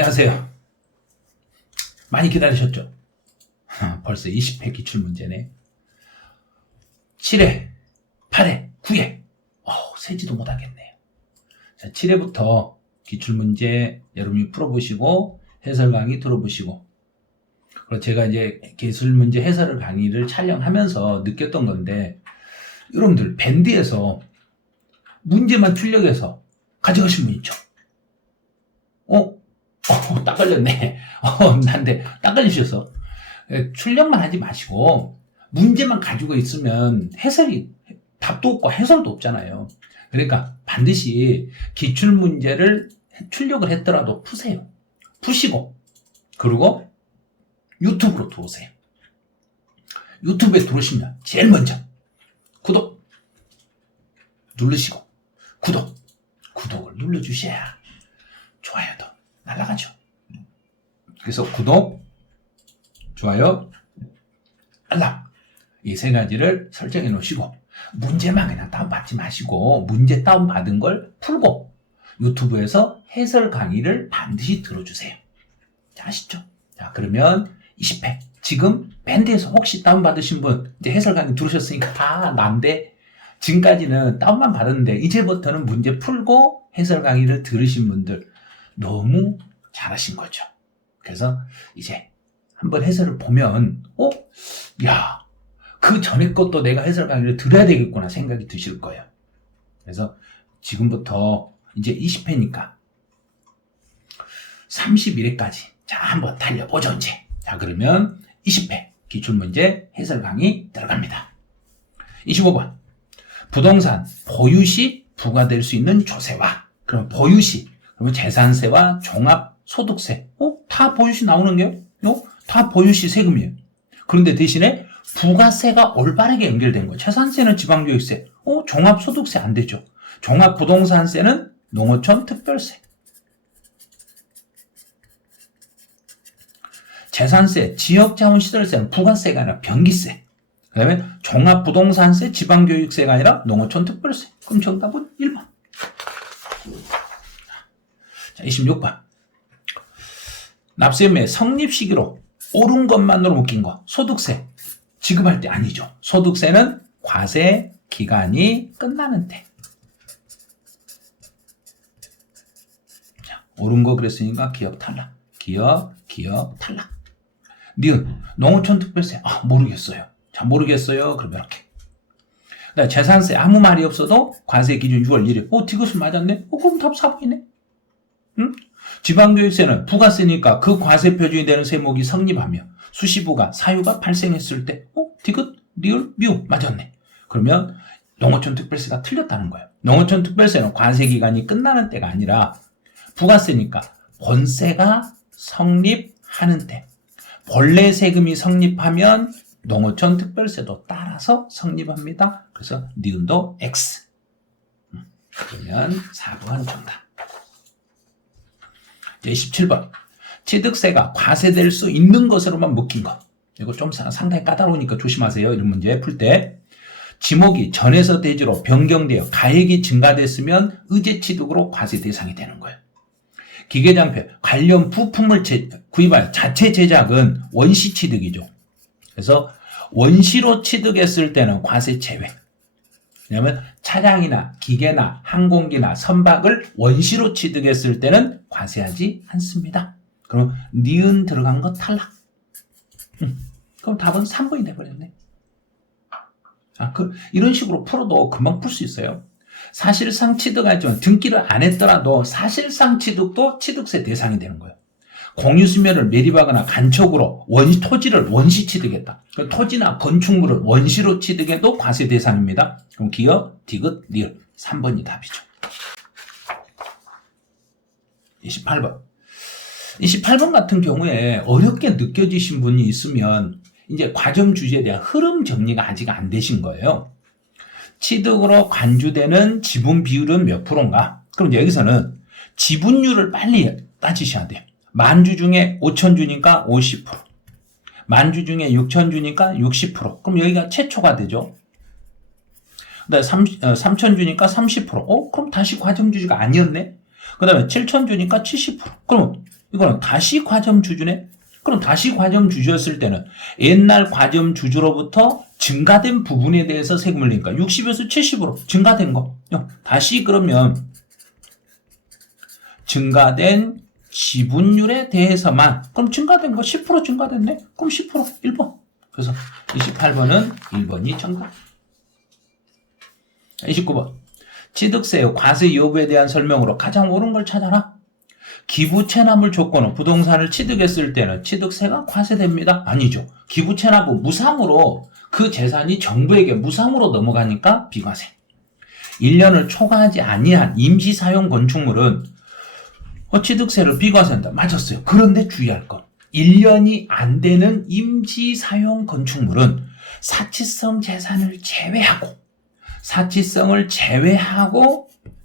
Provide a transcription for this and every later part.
안녕하세요. 많이 기다리셨죠? 벌써 20회 기출문제네. 7회, 8회, 9회. 세지도 못하겠네요. 자, 7회부터 기출문제 여러분이 풀어보시고 해설 강의 들어보시고, 그리고 제가 이제 기술문제 해설 강의를 촬영하면서 느꼈던 건데, 여러분들 밴드에서 문제만 출력해서 가져가신 분 있죠? 딱 걸렸네. 난데 딱 걸리셨어. 출력만 하지 마시고 문제만 가지고 있으면 답도 없고 해설도 없잖아요. 그러니까 반드시 기출문제를 출력을 했더라도 푸세요. 푸시고, 그리고 유튜브로 들어오세요. 유튜브에 들어오시면 제일 먼저 구독 누르시고, 구독을 눌러주셔야 좋아요도 날아가죠. 그래서 구독, 좋아요, 알람, 이 세 가지를 설정해 놓으시고, 문제만 그냥 다운받지 마시고 문제 다운받은 걸 풀고 유튜브에서 해설 강의를 반드시 들어주세요. 자, 아시죠? 자, 그러면 20회 지금 밴드에서 혹시 다운받으신 분, 이제 해설 강의 들으셨으니까 다 난데, 지금까지는 다운만 받았는데 이제부터는 문제 풀고 해설 강의를 들으신 분들 너무 잘하신 거죠. 그래서 이제 한번 해설을 보면 야, 그 전에 것도 내가 해설 강의를 들어야 되겠구나 생각이 드실 거예요. 그래서 지금부터 이제 20회니까 31회까지 자, 한번 달려보죠 이제. 자, 그러면 20회 기출문제 해설 강의 들어갑니다. 25번 부동산 보유시 부과될 수 있는 조세와, 그럼 보유시, 그러면 재산세와 종합소득세, 다 보유시 나오는 게요? 다 보유시 세금이에요. 그런데 대신에 부가세가 올바르게 연결된 거예요. 재산세는 지방교육세, 종합소득세 안 되죠. 종합부동산세는 농어촌 특별세. 재산세, 지역자원시설세는 부가세가 아니라 변기세. 그 다음에 종합부동산세, 지방교육세가 아니라 농어촌 특별세. 그럼 정답은 1번. 자, 26번. 납세의 성립 시기로 옳은 것만으로 묶인 거, 소득세 지급할 때 아니죠. 소득세는 과세 기간이 끝나는 때. 자, 옳은 거 그랬으니까 기억 탈락. 기억 탈락. 니은 농어촌 특별세 모르겠어요. 자, 모르겠어요. 그럼 이렇게. 그다음에 재산세 아무 말이 없어도 과세 기준 6월 1일. 디귿은 맞았네. 그럼 답 4번이네. 응? 지방교육세는 부가세니까 그 과세 표준이 되는 세목이 성립하며 수시부가 사유가 발생했을 때 디귿, 리을, 뮤 맞았네. 그러면 농어촌 특별세가 틀렸다는 거예요. 농어촌 특별세는 과세 기간이 끝나는 때가 아니라 부가세니까 본세가 성립하는 때, 본래 세금이 성립하면 농어촌 특별세도 따라서 성립합니다. 그래서 니은도 X. 그러면 4번 정답. 이제 17번. 취득세가 과세될 수 있는 것으로만 묶인 것. 이거 좀 상당히 까다로우니까 조심하세요. 이런 문제 풀 때. 지목이 전에서 대지로 변경되어 가액이 증가됐으면 의제 취득으로 과세 대상이 되는 거예요. 기계장표, 관련 부품을 구입할 자체 제작은 원시 취득이죠. 그래서 원시로 취득했을 때는 과세 제외. 왜냐하면 차량이나 기계나 항공기나 선박을 원시로 취득했을 때는 과세하지 않습니다. 그럼 니은 들어간 거 탈락. 그럼 답은 3번이 돼버렸네. 이런 식으로 풀어도 금방 풀 수 있어요. 사실상 취득하지만 등기를 안 했더라도 사실상 취득도 취득세 대상이 되는 거예요. 공유수면을 매립하거나 간척으로 토지를 원시 취득했다. 토지나 건축물을 원시로 취득해도 과세 대상입니다. 그럼 기억, 디귿, 리을 3번이 답이죠. 28번. 28번 같은 경우에 어렵게 느껴지신 분이 있으면 이제 과점 주제에 대한 흐름 정리가 아직 안 되신 거예요. 취득으로 간주되는 지분 비율은 몇 프로인가? 그럼 여기서는 지분율을 빨리 따지셔야 돼요. 만주 중에 5,000주니까 50%. 만주 중에 6,000주니까 60%. 그럼 여기가 최초가 되죠. 그 다음에 3,000주니까 30%. 그럼 다시 과점주지가 아니었네? 그 다음에 7,000주니까 70%. 그럼 이거는 다시 과점 주주네. 그럼 다시 과점 주주였을 때는 옛날 과점 주주로부터 증가된 부분에 대해서 세금을 내니까 60에서 70으로 증가된 거. 다시 그러면 증가된 지분율에 대해서만, 그럼 증가된 거 10% 증가됐네? 그럼 10% 1번. 그래서 28번은 1번이 정답. 29번. 취득세의 과세 여부에 대한 설명으로 가장 옳은 걸 찾아라. 기부 체납을 조건으로 부동산을 취득했을 때는 취득세가 과세됩니다. 아니죠. 기부 체납 후 무상으로 그 재산이 정부에게 무상으로 넘어가니까 비과세. 1년을 초과하지 아니한 임시사용 건축물은 취득세를 비과세한다. 맞았어요. 그런데 주의할 건 1년이 안 되는 임시사용 건축물은 사치성 재산을 제외하고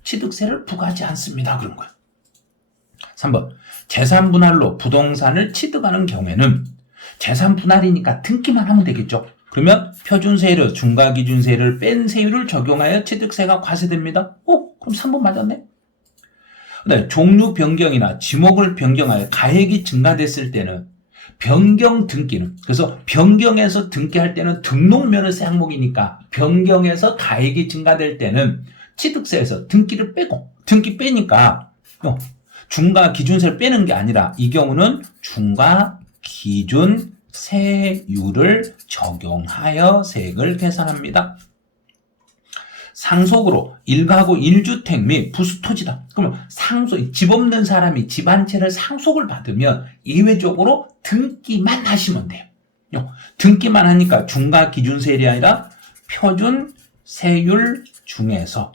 취득세를 부과하지 않습니다. 그런 거예요. 3번. 재산 분할로 부동산을 취득하는 경우에는 재산 분할이니까 등기만 하면 되겠죠. 그러면 표준세율, 중과기준세율을 뺀 세율을 적용하여 취득세가 과세됩니다. 그럼 3번 맞았네. 네, 종류 변경이나 지목을 변경하여 가액이 증가됐을 때는 변경 등기는, 그래서 변경해서 등기할 때는 등록면허세 항목이니까 변경해서 가액이 증가될 때는 취득세에서 등기를 빼고, 등기 빼니까 중과 기준세를 빼는 게 아니라 이 경우는 중과 기준 세율을 적용하여 세액을 계산합니다. 상속으로 1가구 1주택 및 부수토지다. 그러면 집 없는 사람이 집 한 채를 상속을 받으면 예외적으로 등기만 하시면 돼요. 등기만 하니까 중과 기준세율이 아니라 표준 세율 중에서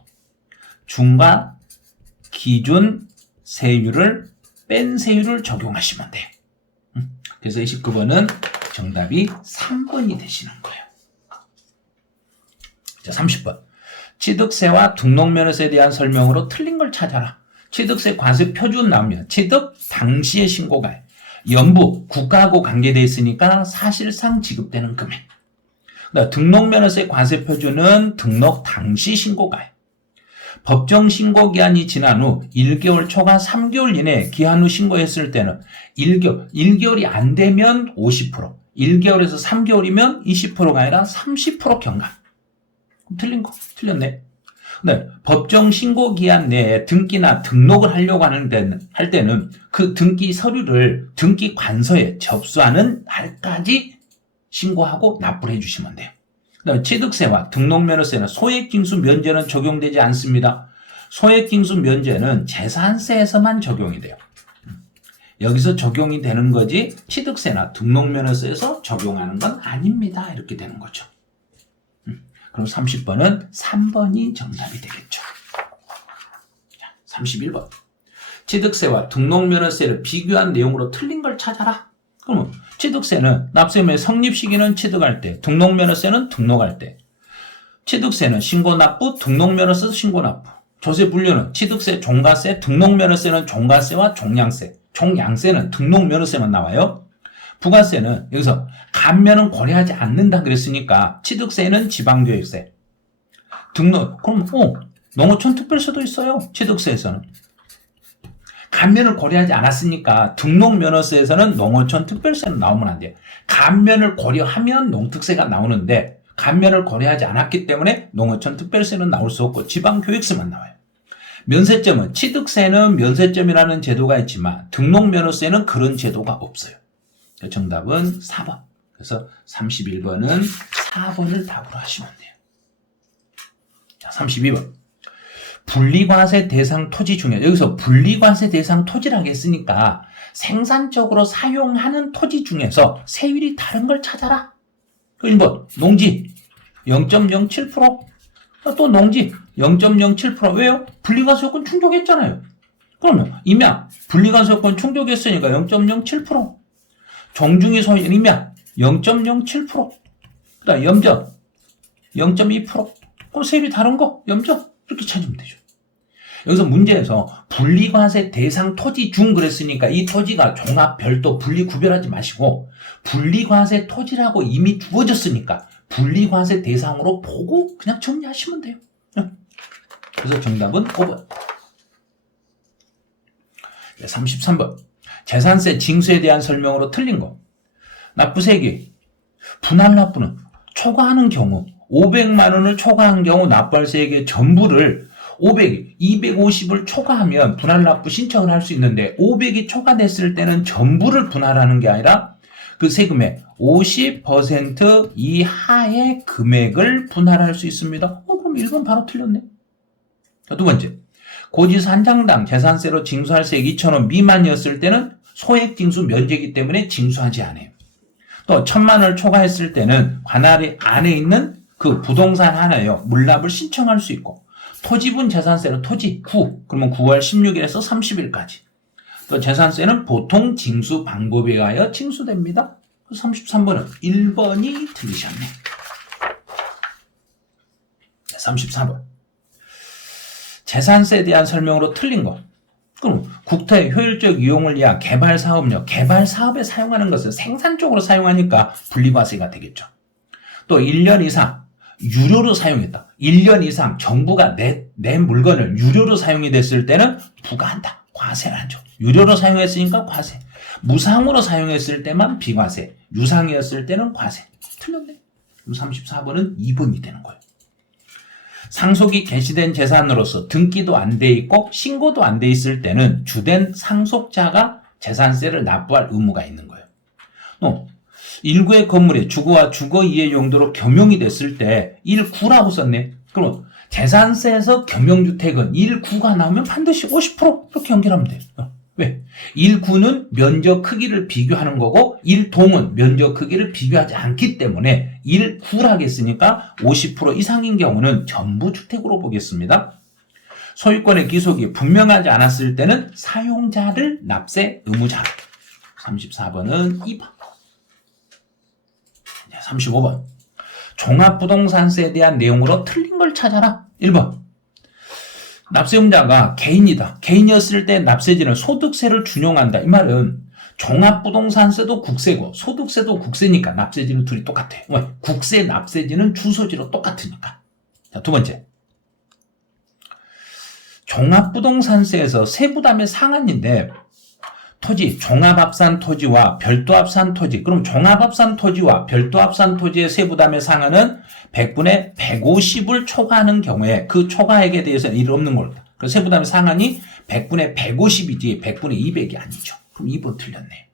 중과 기준 세율을 뺀 세율을 적용하시면 돼요. 그래서 29번은 정답이 3번이 되시는 거예요. 자, 30번. 취득세와 등록면허세에 대한 설명으로 틀린 걸 찾아라. 취득세 과세 표준 나오면 취득 당시의 신고가액, 연부 국가하고 관계되어 있으니까 사실상 지급되는 금액. 등록면허세 과세 표준은 등록 당시 신고가액. 법정 신고 기한이 지난 후 1개월 초과 3개월 이내에 기한 후 신고했을 때는 1개월이 안 되면 50%, 1개월에서 3개월이면 20%가 아니라 30% 경감. 틀린 거, 틀렸네. 네, 법정 신고 기한 내에 등기나 등록을 하려고 할 때는 그 등기 서류를 등기 관서에 접수하는 날까지 신고하고 납부를 해주시면 돼요. 그다음에 취득세와 등록면허세는 소액징수 면제는 적용되지 않습니다. 소액징수 면제는 재산세에서만 적용이 돼요. 여기서 적용이 되는 거지 취득세나 등록면허세에서 적용하는 건 아닙니다. 이렇게 되는 거죠. 그럼 30번은 3번이 정답이 되겠죠. 31번. 취득세와 등록면허세를 비교한 내용으로 틀린 걸 찾아라. 그러면 취득세는 납세금의 성립 시기는 취득할 때, 등록면허세는 등록할 때. 취득세는 신고납부, 등록면허세 신고납부. 조세 분류는 취득세, 종가세, 등록면허세는 종가세와 종량세. 종량세는 등록면허세만 나와요. 부가세는 여기서 감면은 고려하지 않는다 그랬으니까 취득세는 지방교육세. 그럼 농어촌 특별세도 있어요. 취득세에서는. 감면을 고려하지 않았으니까 등록면허세에서는 농어촌 특별세는 나오면 안 돼요. 감면을 고려하면 농특세가 나오는데 감면을 고려하지 않았기 때문에 농어촌 특별세는 나올 수 없고 지방교육세만 나와요. 면세점은 취득세는 면세점이라는 제도가 있지만 등록면허세는 그런 제도가 없어요. 정답은 4번. 그래서 31번은 4번을 답으로 하시면 돼요. 자, 32번. 분리과세 대상 토지 중에, 여기서 분리과세 대상 토지라고 했으니까 생산적으로 사용하는 토지 중에서 세율이 다른 걸 찾아라. 1번 농지 0.07%, 또 농지 0.07%. 왜요? 분리과세 요건 충족했잖아요. 그러면 임야 분리과세 요건 충족했으니까 0.07%. 종중이 소유 임야 0.07%. 그다음 염전 0.2%. 그럼 세율이 다른 거 염전 이렇게 찾으면 되죠. 여기서 문제에서 분리과세 대상 토지 중 그랬으니까 이 토지가 종합 별도 분리 구별하지 마시고 분리과세 토지라고 이미 주어졌으니까 분리과세 대상으로 보고 그냥 정리하시면 돼요. 그래서 정답은 5번. 33번. 재산세 징수에 대한 설명으로 틀린 거. 납부 세기. 분할 납부는 초과하는 경우 500만 원을 초과한 경우 납부할 세액의 전부를 250을 초과하면 분할 납부 신청을 할 수 있는데 500이 초과됐을 때는 전부를 분할하는 게 아니라 그 세금의 50% 이하의 금액을 분할할 수 있습니다. 그럼 1번 바로 틀렸네. 두 번째, 고지서 한 장당 재산세로 징수할 세액 2,000원 미만이었을 때는 소액 징수 면제이기 때문에 징수하지 않아요. 또 1,000만 원을 초과했을 때는 관할 안에 있는 그 부동산 하나요 물납을 신청할 수 있고 토지분 재산세는 토지 9 그러면 9월 16일에서 30일까지 또 재산세는 보통 징수 방법에 의하여 징수됩니다. 33번은 1번이 틀리셨네. 34번 재산세에 대한 설명으로 틀린 거. 그럼 국토의 효율적 이용을 위한 개발사업료, 개발사업에 사용하는 것은 생산 쪽으로 사용하니까 분리과세가 되겠죠. 또 1년 이상 유료로 사용했다. 1년 이상 정부가 내 물건을 유료로 사용이 됐을 때는 부과한다. 과세를 하죠. 유료로 사용했으니까 과세. 무상으로 사용했을 때만 비과세. 유상이었을 때는 과세. 틀렸네. 그럼 34번은 2번이 되는 거예요. 상속이 개시된 재산으로서 등기도 안 돼 있고 신고도 안 돼 있을 때는 주된 상속자가 재산세를 납부할 의무가 있는 거예요. 일구의 건물이 주거와 주거 이해 용도로 겸용이 됐을 때 1구라고 썼네. 그럼 재산세에서 겸용주택은 1구가 나오면 반드시 50% 이렇게 연결하면 돼요. 왜? 1구는 면적 크기를 비교하는 거고 1동은 면적 크기를 비교하지 않기 때문에 1구라고 했으니까 50% 이상인 경우는 전부 주택으로 보겠습니다. 소유권의 기속이 분명하지 않았을 때는 사용자를 납세 의무자. 34번은 2번. 35번. 종합부동산세에 대한 내용으로 틀린 걸 찾아라. 1번. 납세 의무자가 개인이다. 개인이었을 때 납세지는 소득세를 준용한다. 이 말은 종합부동산세도 국세고 소득세도 국세니까 납세지는 둘이 똑같아. 국세 납세지는 주소지로 똑같으니까. 자, 두 번째. 종합부동산세에서 세부담의 상한인데 토지, 종합합산 토지와 별도합산 토지. 그럼 종합합산 토지와 별도합산 토지의 세부담의 상한은 100분의 150을 초과하는 경우에 그 초과액에 대해서는 일 없는 겁니다. 그 세부담의 상한이 100분의 150이지 100분의 200이 아니죠. 그럼 2번 틀렸네.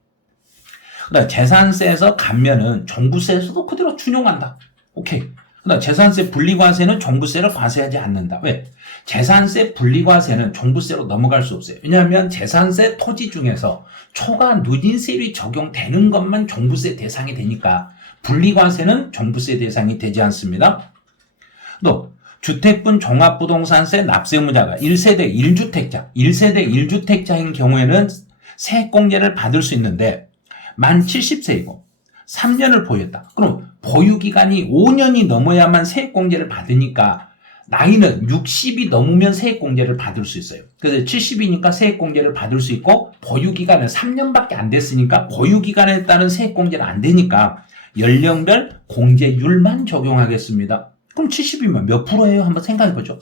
그다음 재산세에서 감면은 종부세에서도 그대로 준용한다. 오케이. 그다음 재산세 분리과세는 종부세를 과세하지 않는다. 왜? 재산세 분리과세는 종부세로 넘어갈 수 없어요. 왜냐하면 재산세 토지 중에서 초과 누진세율이 적용되는 것만 종부세 대상이 되니까 분리과세는 종부세 대상이 되지 않습니다. 또 주택분 종합부동산세 납세 의무자가 1세대 1주택자인 경우에는 세액공제를 받을 수 있는데 만 70세이고 3년을 보유했다. 그럼 보유기간이 5년이 넘어야만 세액공제를 받으니까 나이는 60이 넘으면 세액공제를 받을 수 있어요. 그래서 70이니까 세액공제를 받을 수 있고 보유기간은 3년밖에 안 됐으니까 보유기간에 따른 세액공제는 안 되니까 연령별 공제율만 적용하겠습니다. 그럼 70이면 몇 프로예요? 한번 생각해보죠.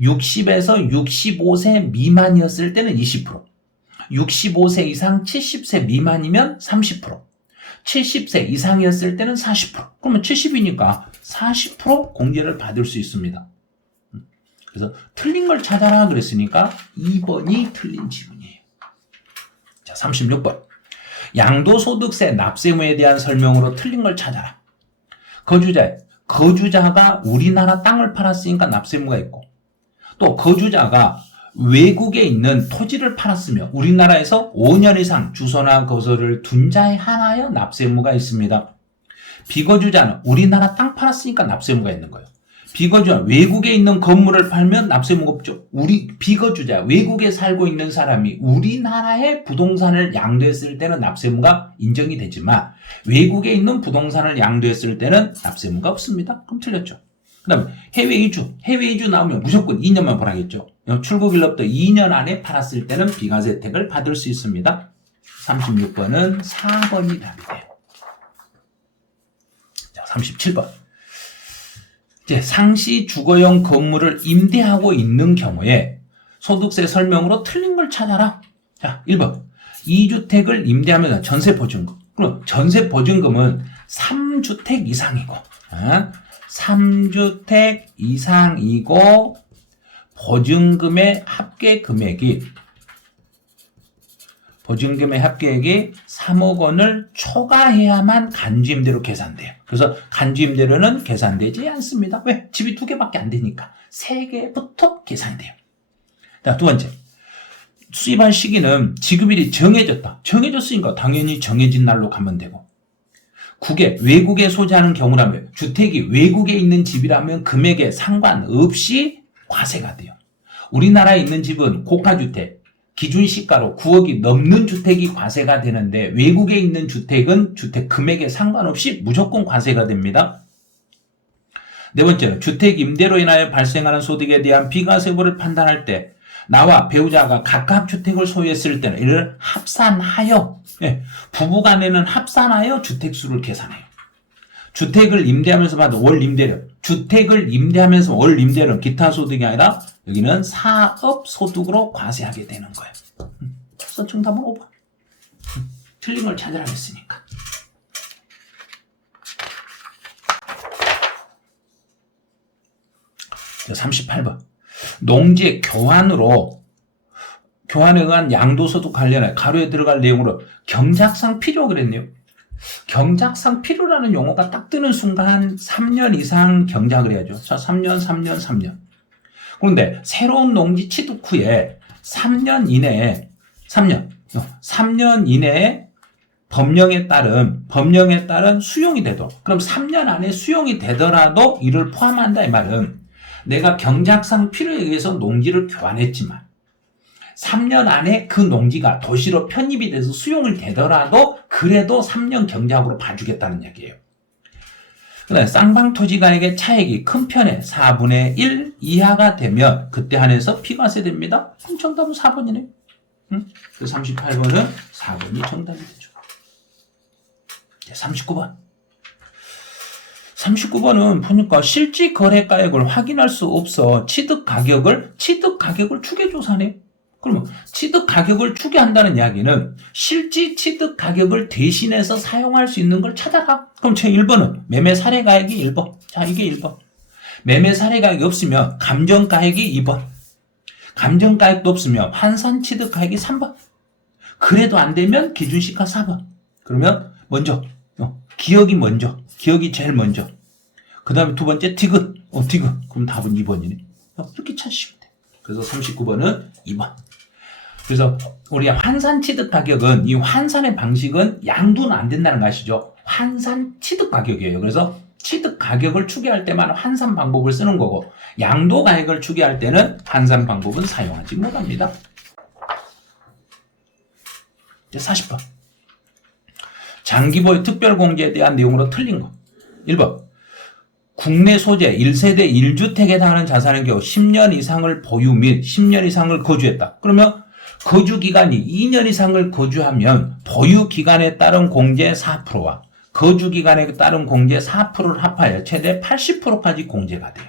60에서 65세 미만이었을 때는 20%, 65세 이상 70세 미만이면 30%, 70세 이상이었을 때는 40%. 그러면 70이니까 40% 공제를 받을 수 있습니다. 그래서 틀린 걸 찾아라 그랬으니까 2번이 틀린 지문이에요. 자, 36번. 양도소득세 납세 의무에 대한 설명으로 틀린 걸 찾아라. 거주자가 우리나라 땅을 팔았으니까 납세 의무가 있고 또 거주자가 외국에 있는 토지를 팔았으며 우리나라에서 5년 이상 주소나 거소를 둔 자에 한하여 납세 의무가 있습니다. 비거주자는 우리나라 땅 팔았으니까 납세 의무가 있는 거예요. 비거주자 외국에 있는 건물을 팔면 납세 의무가 없죠. 비거주자 외국에 살고 있는 사람이 우리나라에 부동산을 양도했을 때는 납세 의무가 인정이 되지만 외국에 있는 부동산을 양도했을 때는 납세 의무가 없습니다. 그럼 틀렸죠. 그 다음에 해외 이주 나오면 무조건 2년만 보라겠죠. 출국일로부터 2년 안에 팔았을 때는 비과세 혜택을 받을 수 있습니다. 36번은 4번이 답이 돼요. 자, 37번. 이제 상시 주거용 건물을 임대하고 있는 경우에 소득세 설명으로 틀린 걸 찾아라. 자, 1번. 2주택을 임대하면 전세보증금. 그럼 전세보증금은 3주택 이상이고, 3주택 이상이고, 보증금의 합계금액이 3억 원을 초과해야만 간주임대로 계산돼요. 그래서 간주임대로는 계산되지 않습니다. 왜? 집이 2개밖에 안 되니까 3개부터 계산돼요. 자, 두 번째. 수입한 시기는 지급일이 정해졌다. 정해졌으니까 당연히 정해진 날로 가면 되고. 국외, 외국에 소재하는 경우라면 주택이 외국에 있는 집이라면 금액에 상관없이 과세가 돼요. 우리나라에 있는 집은 고가주택, 기준시가로 9억이 넘는 주택이 과세가 되는데 외국에 있는 주택은 주택 금액에 상관없이 무조건 과세가 됩니다. 네 번째는 주택 임대로 인하여 발생하는 소득에 대한 비과세부를 판단할 때 나와 배우자가 각각 주택을 소유했을 때는 이를 합산하여, 부부간에는 합산하여 주택수를 계산해요. 주택을 임대하면서 받은 월 임대료, 주택을 임대하면서 월 임대료는 기타 소득이 아니라 여기는 사업 소득으로 과세하게 되는 거예요. 그래서 정답은 5번. 틀린 걸 찾으라 했으니까. 자, 38번. 농지의 교환에 의한 양도소득 관련해 가로에 들어갈 내용으로 경작상 필요 그랬네요. 경작상 필요라는 용어가 딱 뜨는 순간 3년 이상 경작을 해야죠. 자, 3년. 그런데 새로운 농지 취득 후에 3년 이내에 법령에 따른 수용이 되도록. 그럼 3년 안에 수용이 되더라도 이를 포함한다 이 말은 내가 경작상 필요에 의해서 농지를 교환했지만 3년 안에 그 농지가 도시로 편입이 돼서 수용이 되더라도 그래도 3년 경작으로 봐주겠다는 얘기예요. 그다음에 쌍방 토지가액의 차액이 큰 편의 4분의 1 이하가 되면 그때 한해서 피과세 됩니다. 그럼 정답은 4번이네요. 그 38번은 4번이 정답이 되죠. 39번. 39번은 보니까 실질 거래가액을 확인할 수 없어 취득 가격을 추계조사네요. 그러면 취득 가격을 추계한다는 이야기는 실질 취득 가격을 대신해서 사용할 수 있는 걸 찾아라. 그럼 제 1번은 매매 사례가액이 1번. 자, 이게 1번. 매매 사례가액이 없으면 감정가액이 2번. 감정가액도 없으면 환산 취득 가액이 3번. 그래도 안 되면 기준시가 4번. 그러면 먼저 기억이 제일 먼저. 그 다음에 두 번째 디귿. 그럼 답은 2번이네. 이렇게 찾으시면 돼요. 그래서 39번은 2번. 그래서 우리가 환산 취득 가격은 이 환산의 방식은 양도는 안 된다는 거 아시죠? 환산 취득 가격이에요. 그래서 취득 가격을 추계할 때만 환산 방법을 쓰는 거고 양도 가액을 추계할 때는 환산 방법은 사용하지 못합니다. 40번. 장기보유 특별공제에 대한 내용으로 틀린 거. 1번. 국내 소재 1세대 1주택에 해당하는 자산의 경우 10년 이상을 보유 및 10년 이상을 거주했다. 그러면 거주기간이 2년 이상을 거주하면 보유기간에 따른 공제 4%와 거주기간에 따른 공제 4%를 합하여 최대 80%까지 공제가 돼요.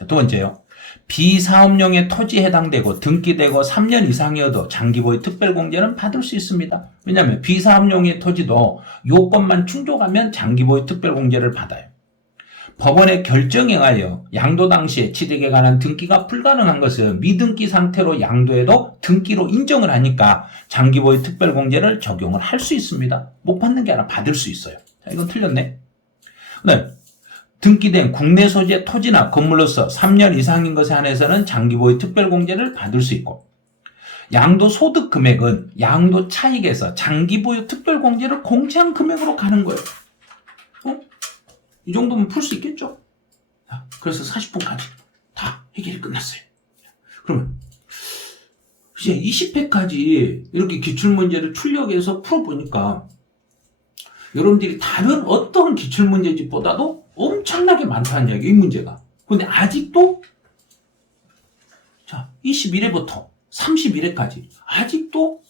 두 번째요. 비사업용의 토지에 해당되고 등기되고 3년 이상이어도 장기보유 특별공제는 받을 수 있습니다. 왜냐하면 비사업용의 토지도 요건만 충족하면 장기보유 특별공제를 받아요. 법원의 결정에 의하여 양도 당시에 취득에 관한 등기가 불가능한 것은 미등기 상태로 양도해도 등기로 인정을 하니까 장기보유 특별공제를 적용을 할 수 있습니다. 못 받는 게 아니라 받을 수 있어요. 자, 이건 틀렸네. 네. 등기된 국내 소재 토지나 건물로서 3년 이상인 것에 한해서는 장기보유 특별공제를 받을 수 있고 양도 소득 금액은 양도 차익에서 장기보유 특별공제를 공제한 금액으로 가는 거예요. 이 정도면 풀 수 있겠죠? 그래서 40분까지 다 해결이 끝났어요. 그러면 이제 20회까지 이렇게 기출문제를 출력해서 풀어보니까 여러분들이 다른 어떤 기출문제집보다도 엄청나게 많다는 이야기예요, 이 문제가. 근데 아직도 자 21회부터 31회까지 아직도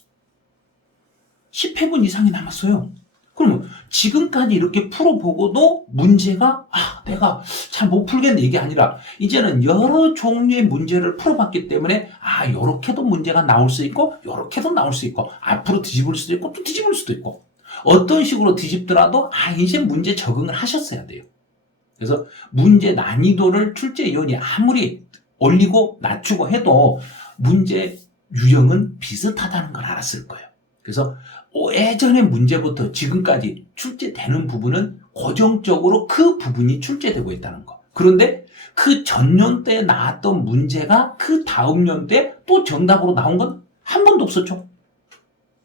10회분 이상이 남았어요. 그러면 지금까지 이렇게 풀어보고도 문제가 내가 잘 못 풀겠네 이게 아니라 이제는 여러 종류의 문제를 풀어봤기 때문에 요렇게도 문제가 나올 수 있고 요렇게도 나올 수 있고 앞으로 뒤집을 수도 있고 또 뒤집을 수도 있고 어떤 식으로 뒤집더라도 이제 문제 적응을 하셨어야 돼요. 그래서 문제 난이도를 출제위원이 아무리 올리고 낮추고 해도 문제 유형은 비슷하다는 걸 알았을 거예요. 그래서 예전의 문제부터 지금까지 출제되는 부분은 고정적으로 그 부분이 출제되고 있다는 거. 그런데 그 전년대에 나왔던 문제가 그 다음 년대에 또 정답으로 나온 건 한 번도 없었죠.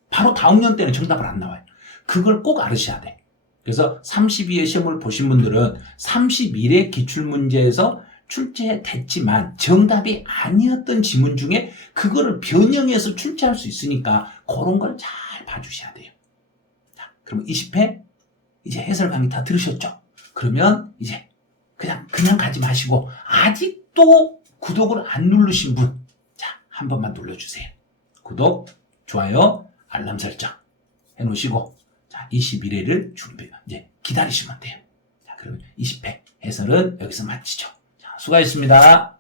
바로 다음 년대는 정답을 안 나와요. 그걸 꼭 알으셔야 돼. 그래서 32회 시험을 보신 분들은 31회 기출문제에서 출제됐지만 정답이 아니었던 지문 중에 그거를 변형해서 출제할 수 있으니까 그런 걸 잘 봐주셔야 돼요. 자, 그럼 20회 이제 해설 강의 다 들으셨죠? 그러면 이제 그냥 가지 마시고 아직도 구독을 안 누르신 분, 자, 한 번만 눌러주세요. 구독, 좋아요, 알람 설정 해놓으시고 자, 21회를 이제 기다리시면 돼요. 자, 그러면 20회 해설은 여기서 마치죠. 자, 수고하셨습니다.